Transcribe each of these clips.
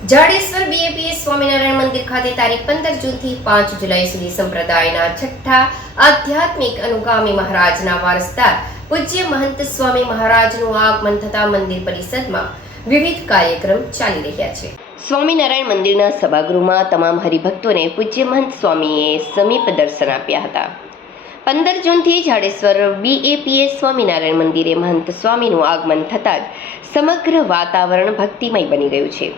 Jadeshwar BAPS Swaminarayan મંદિર ખાતે તારીખ પંદર જૂનથી પાંચ જુલાઈ સુધી સંપ્રદાયના છઠ્ઠા આધ્યાત્મિક અનુગામી મહારાજના વારસદાર પૂજ્ય મહંત સ્વામી મહારાજનું આગમન થતા મંદિર પરિષદમાં વિવિધ કાર્યક્રમ ચાલી રહ્યા છે. સ્વામિનારાયણ મંદિરના સભાગૃહમાં તમામ હરિભક્તોને પૂજ્ય મહંત સ્વામીએ સમીપ દર્શન આપ્યા હતા. પંદર જૂનથી જાડેશ્વર બીએપીએસ સ્વામિનારાયણ મંદિરે મહંત સ્વામીનું આગમન થતાં જ સમગ્ર વાતાવરણ ભક્તિમય બની ગયું છે.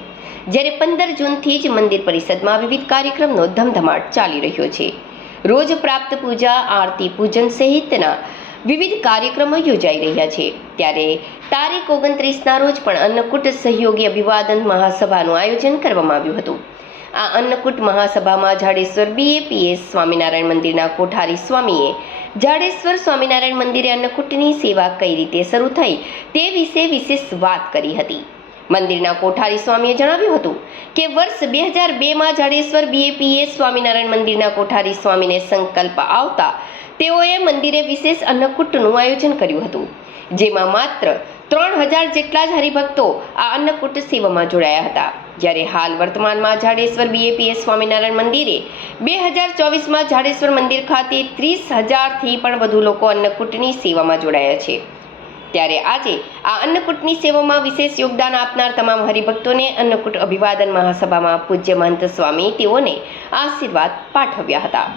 જ્યારે પંદર જૂનથી જ મંદિર પરિષદમાં વિવિધ કાર્યક્રમનો ધમધમાટ ચાલી રહ્યો છે. રોજ પ્રાપ્ત પૂજા, આરતી, પૂજન સહિતના વિવિધ કાર્યક્રમો યોજાઈ રહ્યા છે. ત્યારે તારીખ ઓગણત્રીસના રોજ પણ અન્નકૂટ સહયોગી અભિવાદન મહાસભાનું આયોજન કરવામાં આવ્યું હતું. આ અન્નકૂટ મહાસભામાં જાડેશ્વર બીએપીએસ સ્વામિનારાયણ મંદિરના કોઠારી સ્વામીએ જાડેશ્વર સ્વામિનારાયણ મંદિરે અન્નકૂટની સેવા કઈ રીતે શરૂ થઈ તે વિશે વિશેષ વાત કરી હતી. મંદિરના કોઠારી સ્વામીએ જણાવ્યું હતું કે વર્ષ બે હજાર બેમાં જાડેશ્વર બીએપીએસ સ્વામિનારાયણ મંદિરના કોઠારી સ્વામીને સંકલ્પ આવતા તેઓએ મંદિરે વિશેષ અન્નકૂટનું આયોજન કર્યું હતું. જેમાં માત્ર ત્રણ હજાર જેટલા જ હરિભક્તો આ અન્નકૂટ સેવામાં જોડાયા હતા. જ્યારે હાલ વર્તમાનમાં જાડેશ્વર બીએપીએસ સ્વામિનારાયણ મંદિરે બે હજાર ચોવીસમાં જાડેશ્વર મંદિર ખાતે ત્રીસ હજારથી પણ વધુ લોકો અન્નકૂટની સેવામાં જોડાયા છે. ત્યારે આજે આ અન્નકૂટની સેવામાં વિશેષ યોગદાન આપનાર તમામ હરિભક્તોને અન્નકૂટ અભિવાદન મહાસભામાં પૂજ્ય મહંત સ્વામી તેઓને આશીર્વાદ પાઠવ્યા હતા.